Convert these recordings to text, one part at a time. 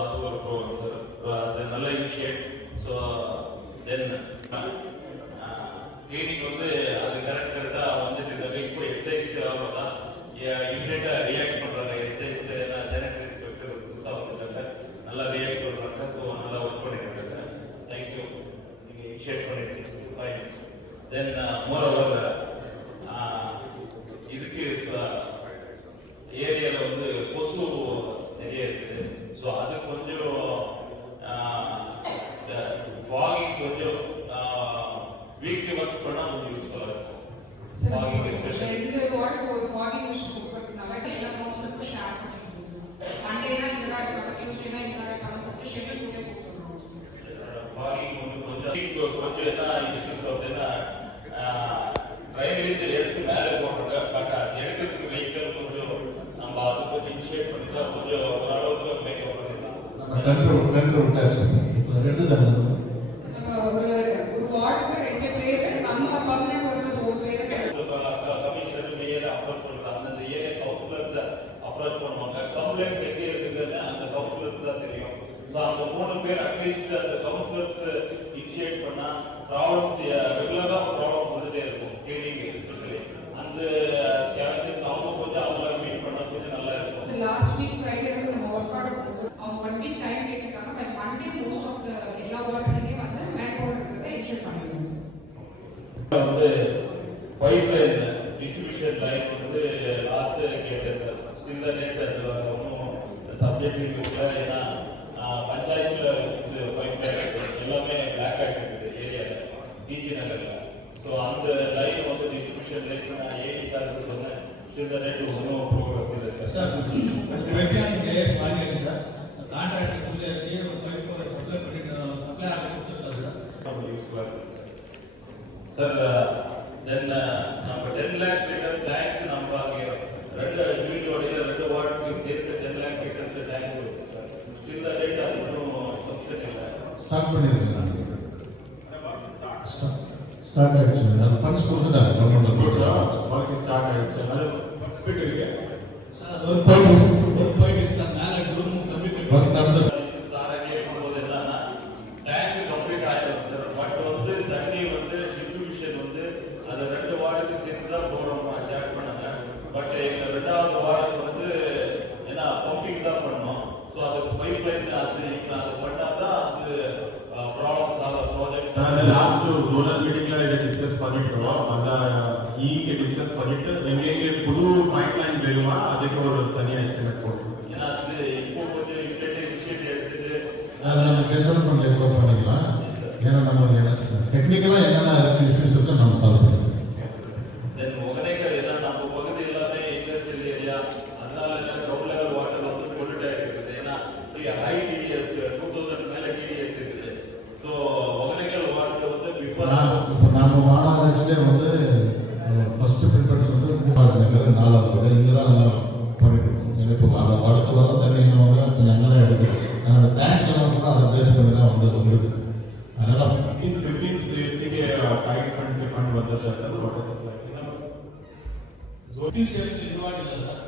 அது ஒரு அது நல்ல இனிஷியேட். ஸோ தென் கிளினிக் வந்து அது கரெக்டாக வந்துட்டு இருக்காங்க. இப்போ எக்ஸசைஸ் அவ்வளோதான் இமீடியட்டாக ரியாக்ட் பண்ணுறாங்க. எக்ஸசைஸ் ஜெனரல் இன்ஸ்பெக்டர் புதுசாக வந்துருக்காங்க, நல்லா ரியாக்ட் பண்ணுறாங்க. ஸோ நல்லா ஒர்க் பண்ணிட்டு இருக்காங்க. தேங்க்யூ, நீங்கள் இனிஷியேட் பண்ணிட்டு ஃபைன். தென் மோரோவர் இதுக்கு ஏரியாவில் வந்து கொசு நிறைய இருக்குது. ஸோ அது கொஞ்சம் ஃபாகிங் கொஞ்சம் வீக்லி ஒர்க்ஸ் பண்ணால் கொஞ்சம் யூஸ்ஃபுல்லாக இருக்கும். ஃபாகிங் எஸ்பெஷலி இந்த வார்டுக்கு ஒரு ஃபாகிங் மிஷின் கொடுக்கறதுனால எல்லா கவுன்சிலருக்கும் ஷேர் பண்ணிக்கணும் சார். மண்டேனா இங்கே தான் இருக்காங்க, டியூஸ்டேனா இங்கே தான் இருக்காங்க சொல்லிட்டு ஷெட்யூல் போட்டே கொடுத்துருவோம் சார். ஃபாகிங் வந்து கொஞ்சம் என்ன இஷ்யூஸ் அப்படின்னா ட்ரெயின்லேருந்து எடுத்து மேலே போடுறாங்க. பட் எடுக்கிறதுக்கு வெஹிக்கல் கொஞ்சம் நம்ம அது கொஞ்சம் இனிஷியேட் பண்ணிட்டா கொஞ்சம் ஓரளவுக்கு மேக்கப் பண்ணிடலாம். கண்ட்ரோல் எடுத்துட்டாங்க. ஒரு வார்டுக்கு 2 பேர் நம்ம பர்மனன்ட் ஒர்க்கர்ஸ் ஒரு பேர் கமிஷனர் மேயர் அப்ரோச் பண்ணுறாங்க. அந்த ஏரியா கவுன்சிலர்ஸ் அப்ரோச் பண்ணுவாங்க. கம்ப்ளைண்ட்ஸ் எப்படி இருக்குதுன்னு அந்த கவுன்சிலர்ஸ் தான் தெரியும். ஸோ அந்த 3 பேர் அட்லீஸ்ட் அந்த கவுன்சிலர்ஸ் இனிஷியேட் பண்ணால் ப்ராப்ளம்ஸ் ரெகுலராக ப்ராப்ளம்ஸ் வந்துட்டே இருக்கும். கிளீனிங் எஸ்பெஷலி அந்த சேலஞ்சஸ் அவங்க கொஞ்சம் அவங்கள மீட் பண்ணால் கொஞ்சம் நல்லா இருக்கும். ஸோ லாஸ்ட் வீக் ஃப்ரைடே நம்ம ஒர்க் அவுட் கொடுத்து அவங்க 1 வீக் டைம் கேட்டிருக்காங்க. By Monday most of the எல்லா வார்ட்ஸ்லையுமே வந்து மேன் பவர் இருக்கிறத இன்ஷூர் பண்ணிடுவோம் சார். வந்து பைப்லைன் டிஸ்ட்ரிபியூஷன் லைன் வந்து லாஸ்ட் கேட்டது ஸ்டில் டேட் அது ஒன்றும் சப்ஜெக்ட் இல்லை. ஏன்னா பஞ்சாயத்தில் இது பைப்லைன் எல்லாமே பிளாக் ஆகிட்டு இருக்குது ஏரியாவில் டிஜி நகரில். ஸோ அந்த லைன் வந்து டிஸ்ட்ரிபியூஷன் லைன் நான் ஏடி சார்க்கு சொன்னேன். ஸ்டில் டேட் ஒன்றும் ப்ரோக்ரஸ் இல்லை சார். கேஸ் வாங்கியாச்சு சார். கான்ட்ராக்டர் சொல்லியாச்சு, ஒரு பைப் சப்ளை பண்ணிட்டு சப்ளை ஆர்டர் கொடுத்துருக்காரு சார். ரொம்ப யூஸ்ஃபுல்லாக இருக்குது சார். தென் நம்ம 10 lakhs லிட்டர் டேங்க் நம்ம அங்கே 2 யூனிட்டோடைய 2 வார்டுக்கு சேர்த்து 10 lakhs லிட்டர் டேங்க் இருக்குது சார். ஸ்டில் டேட் அது இன்னும் ஃபங்க்ஷன் இல்லை. ஸ்டார்ட் பண்ணிருக்கேன். ஸ்டார்ட் ஆயிடுச்சு. அது ஃபண்ட்ஸ் கொடுத்துட்டாங்க கவர்மெண்ட். ஒர்க் ஸ்டார்ட் ஆயிடுச்சு. அது போயிட்டு இருக்கு சார். அது ஒரு போயிட்டு சார். மேலே ரூம் கம்ப்ளீட் ஒர்க் நடந்து சார் கேட்கும்போது என்னன்னா டேங்க் கம்ப்ளீட் ஆயிடும் சார். பட் வந்து தண்ணி வந்து டிஸ்ட்ரிபியூஷன் வந்து அது 2 வார்டுக்கு சேர்த்து தான் ப்ரோக்ராம் ஸ்டார்ட் பண்ணாங்க. பட் எங்கள் 2வது வார்டுக்கு வந்து ஏன்னா பம்பிங் தான் பண்ணோம். ஸோ அதுக்கு பைப் லைன் அது பண்ணால் தான் அது ப்ராப்ளம்ஸ் ஆகிற ப்ராஜெக்ட். லாஸ்ட் ஜோனல் மீட்டிங்ல இதை டிஸ்கஸ் பண்ணிட்டோம். அந்த ஈக்கு டிஸ்கஸ் பண்ணிட்டு எங்களுக்கு புது பைப் லைன் வேணுமா அதுக்கு ஒரு தனியாக எஸ்டிமேட் போட்டுருக்கோம். ஏன்னா அது இப்போ கொஞ்சம் இனிஷியேட்டிவ் எடுத்துட்டு அதை நம்ம ஜென்ரல் பண்ணி எக்ஸ்ப்ளோர் பண்ணிக்கலாம். ஏன்னா நம்ம டெக்னிக்கலாக என்னென்ன இஷ்யூஸ் இருக்கோ நம்ம சால்வ் பண்ணிக்கலாம். தென் ஒகேனக்கல் எல்லாம் நம்ம பகுதி எல்லாமே இண்டஸ்ட்ரியல் ஏரியா, அதனால டவுன் லெவல் வாட்டர் வந்து பொல்யூட் ஆகிட்டு இருக்குது. ஏன்னா ஹை டிடிஎஸ் 2000 மேலே டிடிஎஸ் இருக்குது. ஸோ ஒகேனக்கல் வாட்டர் வந்து இப்போ நம்ம மாநகராட்சியிலே வந்து ஃபர்ஸ்ட் ப்ரிஃபரன்ஸ் வந்து 3 4வது வீடு இங்கே தான் நல்லா பண்ணிட்டு இருக்கோம். ஏன்னா இப்போ அடுத்து வர தண்ணி இன்னும் வந்து கொஞ்சம் அங்கே தான் எடுக்கணும். அந்த டேங்க்லாம் வந்து அதை பேஸ் பண்ணி தான் வந்து வந்துருக்கு. அதனால் 15 சிசிக்கு டைட் ஃபண்ட் வந்தது சார். ஜோடி சேல்ஸ் இன்வால்வ் இல்லை சார்.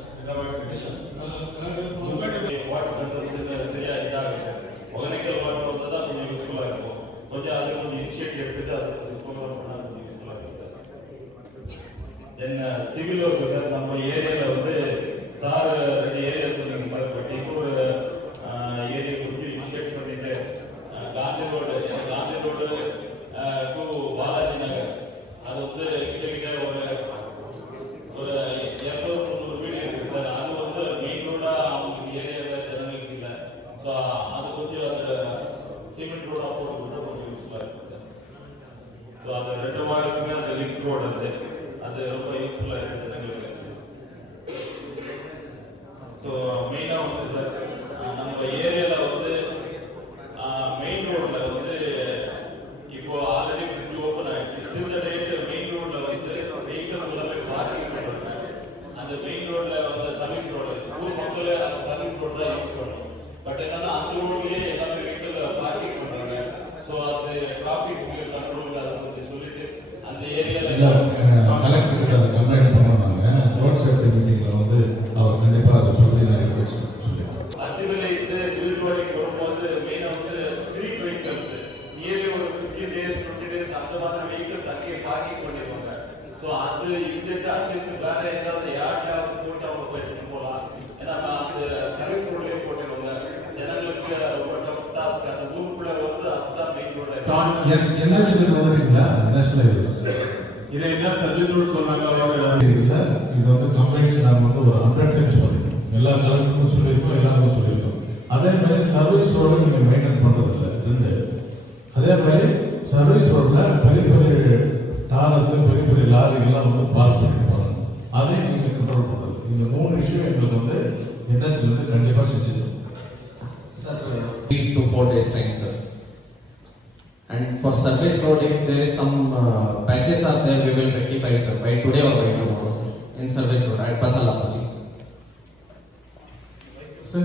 சரியா இதாக ஒகேனக்கல் வாட்டர் வந்து தான் கொஞ்சம் யூஸ்ஃபுல்லாக இருக்கும். கொஞ்சம் அது கொஞ்சம் இனிஷியேட்டிவ் எடுத்துட்டு அது ப்ரோக்ராம் பண்ணால் கொஞ்சம் யூஸ்ஃபுல்லாக இருக்கும். தென் சிவில் ஒர்க் சார். நம்ம ஏரியாவில் வந்து சார் 2 ஏரியா சொன்னீங்க சார். பட் இப்போ ஒரு ஏரியா கொஞ்சம் இனிஷியேட் பண்ணிட்டு காந்தி ரோடு டு பாலாஜி நகர் அது வந்து கிட்டத்தட்ட ஒரு 200-300 வீடு இருக்குது சார். அது வந்து மெயின் ரோடாக அவங்க ஏரியாவில் ஜனங்களுக்கு இல்லை. ஸோ அது கொஞ்சம் அந்த சிமெண்ட் ரோடாக போட்டு விட கொஞ்சம் யூஸ்ஃபுல்லாக இருக்குது சார். ஸோ அந்த 2 வார்டுக்குமே அந்த லிங்க் ரோடு அது ரொம்ப யூஸ்ஃபுல்லாக இருக்குது ஜனங்களுக்கு. ஸோ மெயினாக வந்து சார் நம்ம ஏரியாவில் வந்து மெயின் ரோட்டில் வந்து இப்போ ஆல்ரெடி பிரிட்ஜ் ஓப்பன் ஆகிடுச்சு. ஸ்டில் டேட் மெயின் ரோட்டில் வந்து வெஹிக்கிள்ஸ் எல்லாமே பார்க்கிங் பண்ணுறாங்க. அந்த மெயின் ரோட்டில் வந்து சர்வீஸ் ரோடு ஊர் மக்கள் அந்த சர்வீஸ் ரோடு தான் யூஸ் பண்ணணும். பட் என்னன்னா அந்த ரோட்லேயே எல்லாமே வெஹிக்கிள் பார்க்கிங் பண்ணுறாங்க. ஸோ அது டிராஃபிக் கண்ட்ரோல் அதை கொஞ்சம் சொல்லிட்டு அந்த ஏரியாவில் கலெக்டருக்கு அதை கம்ப்ளைண்ட் பண்ணுவாங்க. ரோட் சேஃப்டி மீட்டிங்கில் வந்து அவர் கண்டிப்பாக அதை சொல்லி நான் ரிக்வெஸ்ட் சொல்லியிருக்கேன். அத்திவிலை இது வேற ஏதாவது யார்ட்டையாவது போட்டு அவங்க போயிட்டு போகலாம். ஏன்னா அந்த சர்வீஸ் ரோட்லயே போட்டுருவாங்க. ஜனங்களுக்கு ரொம்ப டஃப் டாஸ்க். அந்த ஊருக்குள்ள வந்து அதுதான் மெயின் ரோடு. என்ஹெச்ல வந்துருக்கீங்களா? நேஷனல் ஹைவேஸ் இதை என்ன சர்வீஸ் ரோடு சொன்னாங்க அவங்க? இதுல இது வந்து கம்ப்ளைண்ட்ஸ் நாங்கள் வந்து ஒரு 100 டைம்ஸ் பண்ணிருக்கோம். எல்லா கலெக்டருக்கும் சொல்லியிருக்கோம், எல்லாருக்கும் சொல்லியிருக்கோம். அதே மாதிரி சர்வீஸ் ரோடு நீங்கள் மெயின்டைன் பண்ணுறது இல்லை. ரெண்டு, அதே மாதிரி சர்வீஸ் ரோட்டில் பெரிய பெரிய டாரஸ் பெரிய பெரிய லாரிகள்லாம் வந்து பார்க் பண்ணிட்டு போகிறாங்க. அதையும் நீங்கள் கண்ட்ரோல் பண்ணுறது. இந்த 3 இஷ்யூ எங்களுக்கு வந்து என்ஹெச்ல வந்து கண்டிப்பாக செஞ்சுருக்கோம். Sir, 3 to 4 days time, sir. And for service road, if there is some patches are there, we will rectify, sir, by today or by tomorrow, sir, in service road at Pathalapalli. Sir?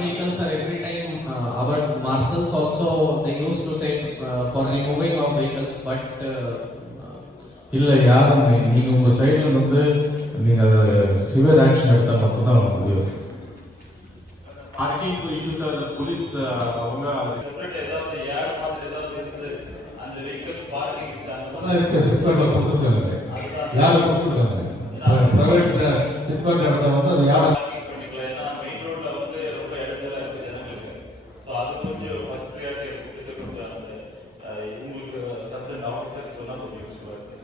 Vehicles are every time, our marshals also, they used to say for removing of vehicles, but இல்லை யாரும் நீங்கள் உங்கள் சைடில் வந்து நீங்கள் severe action எடுத்தால் மட்டும்தான் முடியும். பார்க்கிங் இஷ்யூஸ் அந்த போலீஸ் அவங்க செப்பரேட் ஏதாவது யார் மாதிரி ஏதாவது இருந்து அந்த வெஹிக்கிள்ஸ் பார்க்கிங் அந்த அதான் இருக்க சிப்கார்டில் கொடுத்துருக்காங்க. யாரை கொடுத்துருக்காங்க? ப்ரைவேட் சிப்கார்ட் இடத்த வந்து அது யாரை பார்க்கிங் பண்ணிக்கலாம். ஏன்னா மெயின் ரோட்ல வந்து ரொம்ப இடத்துல இருக்கு ஜனங்களுக்கு. ஸோ அது கொஞ்சம் ஃபர்ஸ்ட் ப்ரியாரிட்டி எடுத்துட்டு கொஞ்சம் அந்த இவங்களுக்கு கன்சர்ன் ஆஃபீஸர்ஸ் சொன்னா கொஞ்சம் யூஸ்ஃபுல்லாக இருக்கு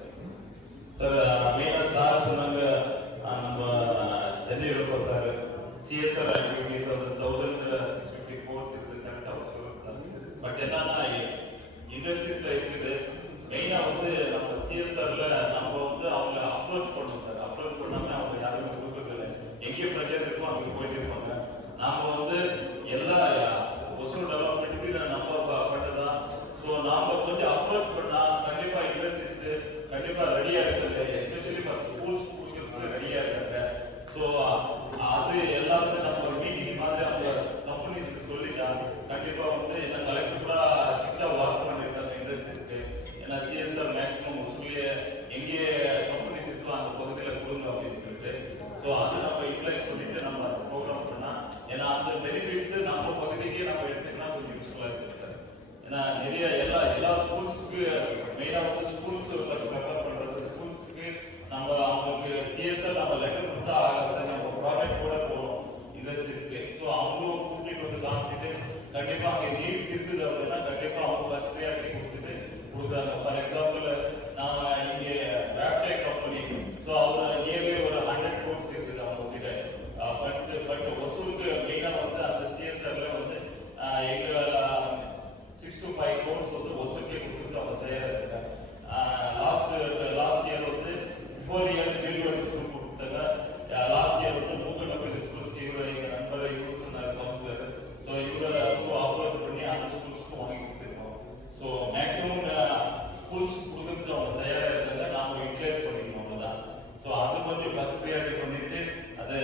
சார். மெயினாக சார் சொன்னாங்க நம்ம ஜெனி விழுப்பா சார் சிஎஸ்ஆர் ஆக்டிவிட்டிஸ் வந்து 1064 இருக்குது கரெக்டாக சொல்லுங்க. பட் என்னன்னா இண்டஸ்ட்ரீஸ்ல இருக்குது. மெயினாக வந்து நம்ம சிஎஸ்ஆர்ல நம்ம வந்து அவங்க அப்ரோச் பண்ணணும் சார். அப்ரோச் பண்ணாமல் அவங்க யாருமே கொடுக்குறது இல்லை. எங்கேயும் ப்ரெஷர் இருக்கும் அங்கே போயிட்டு இருப்பாங்க. நாம வந்து எல்லா ஒசூர் டெவலப்மெண்ட்டுக்கு நம்ம பண்ணதான். ஸோ நாம கொஞ்சம் அப்ரோச் பண்ணா கண்டிப்பா இண்டஸ்ட்ரீஸ் கண்டிப்பா ரெடியா இருக்குது. எஸ்பெஷலி ஃபார் ஸ்கூல்ஸ் ரெடியா இருக்காங்க. ஸோ அது எல்லாருமே நம்ம ஒரு மீட்டிங் மாதிரி அவங்க கம்பெனிஸ் சொல்லிட்டா கண்டிப்பா வந்து என்ன கலெக்டர் கூட ஸ்ட்ரிக்டா ஒர்க் பண்ணிருக்காங்க இண்டஸ்ட்ரீஸ்க்கு. ஏன்னா சிஎஸ்ஆர் மேக்ஸிமம் ஒசூர்லயே எங்கேயே கம்பெனிஸ் இருக்கலாம் அந்த பகுதியில் கொடுங்க அப்படின்னு சொல்லிட்டு. ஸோ அது நம்ம யூட்டிலைஸ் பண்ணிட்டு நம்ம ப்ரோக்ராம் பண்ணா ஏன்னா அந்த பெனிஃபிட்ஸ் நம்ம பகுதிக்கே நம்ம எடுத்துக்கினா கொஞ்சம் யூஸ்ஃபுல்லா இருக்கு சார். ஏன்னா நிறைய எல்லா ஸ்கூல்ஸ்க்கு மெயினா வந்து ஸ்கூல்ஸ் ப்ரிஃபர் பண்றது. ஸ்கூல்ஸ்க்கு நம்ம அவங்களுக்கு சிஎஸ்ஆர் நம்ம லெட்டர் கொடுத்தா ஆகாது. நம்ம ப்ராடக்ட் கூட போறோம் இண்டஸ்ட்ரீஸ்க்கு. ஸோ அவங்களும் கூட்டிட்டு வந்து காமிச்சிட்டு கண்டிப்பா அங்கே நீட்ஸ் இருக்குது அப்படின்னா கண்டிப்பா அவங்க ஃபர்ஸ்ட் ப்ரியாரிட்டி கொடுத்துட்டு கொடுக்குறாங்க. ஃபார் எக்ஸாம்பிள் நாம இங்கே வேப்டெக் கம்பெனி. ஸோ அவங்க நியர்லி ஒரு 100 கோர்ஸ் இருக்குது அவங்க கிட்ட ஃபண்ட்ஸ். பட் ஒசூருக்கு மெயினா வந்து அந்த சிஎஸ்ஆர்ல வந்து எங்க 6 to 5 கோர்ஸ் வந்து ஒசூருக்கே கொடுத்துட்டு அவங்க தயாரா இருக்காங்க. லாஸ்ட் இயர் வந்து 4 இயர்ஸ் டெலிவரி ஸ்கூல் கொடுத்தாங்க. லாஸ்ட் இயர் வந்து மூக்கல் நம்பர் ஸ்கூல்ஸ் இவரை எங்க நண்பர் இவரு சொன்னார் கவுன்சிலர். ஸோ இவரை அப்ரோச் பண்ணி அந்த ஸ்கூல்ஸ்க்கு வாங்கி கொடுத்துருக்கோம். ஸோ மேக்ஸிமம் ஸ்கூல்ஸ் கொடுத்து அவங்க தயாரா இருக்காங்க. நாம யூட்டிலைஸ் பண்ணிக்கணும் அவ்வளவுதான். ஸோ அது கொஞ்சம் ஃபர்ஸ்ட் ப்ரியாரிட்டி பண்ணிட்டு அது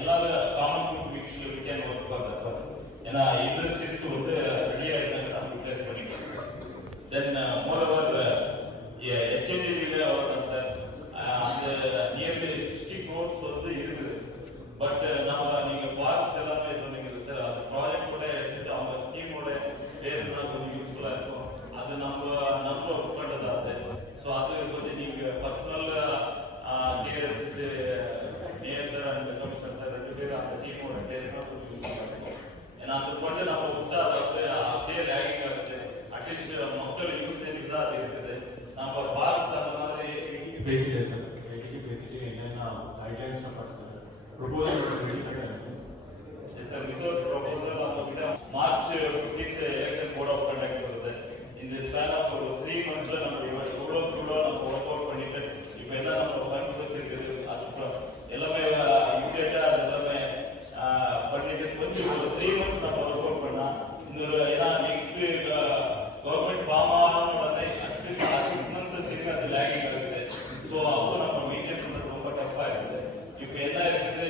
எல்லாரும் காமன் குரூப் வீக்ஸ்ல வீக்கெண்ட் ஒர்க் பண்ணுறாங்க. ஏன்னா இண்டஸ்ட்ரீஸ் வந்து ரெடியா இருக்காங்க. நம்ம யூட்டிலைஸ் பண்ணிக்கணும். தென் மோரோவர் HNDல அவ்வளோதான் சார். அந்த நியர்லி 60 crores வந்து இருக்குது. பட் நம்ம நீங்க பார்க்ஸ் எல்லாமே சொன்னீங்க சார். அந்த ப்ராஜெக்ட் கூட எடுத்துட்டு அவங்க ஸ்கீமோட பேசினா கொஞ்சம் யூஸ்ஃபுல்லா இருக்கும். அது நம்ம ஒர்க் பண்றதா அது. ஸோ அது கொஞ்சம் நீங்க பர்சனலா கேர் எடுத்துட்டு mayor sir and commissioner sir 2 பேரும் அந்த டீமோட பேசினா கொஞ்சம் யூஸ்ஃபுல்லா இருக்கும். ஏன்னா அந்த ஃபண்டு நம்ம விட்டா அது அப்படியே லேகிங் ஆகுது. அட்லீஸ்ட் மக்கள் யூசேஜ் தான் அது இருக்குது. நம்ம பார்க்ஸ் அந்த மாதிரி பேசிட்டேன் சார். பேசிட்டு என்னென்ன கைட்லைன்ஸ் பண்ணுறது ப்ரொபோசல் சார். வித்தவுட் ப்ரொபோசல் நம்ம கிட்ட March 15th election code of conduct வருது. இந்த ஸ்பேன் ஆஃப் ஒரு 3 monthsல நம்ம எவ்வளோ நம்ம ஒர்க் அவுட் பண்ணிட்டு இப்போ என்ன நம்ம ஃபண்ட்ஸ் இருக்குது அது எல்லாமே இமீடியட்டா எல்லாமே பண்ணிட்டு கொஞ்சம் ஒரு 3 months நம்ம ஒர்க் அவுட் பண்ணா இந்த ஏன்னா நெக்ஸ்ட் கவர்மெண்ட் ஃபார்ம் ஆன உடனே அட்லீஸ்ட் 6 months திரும்பி அது லேகிங் இருக்குது. ஸோ அப்போ நம்ம மெயின்டைன் பண்றது ரொம்ப டஃப்பா இருக்குது. இப்போ என்ன இருக்குது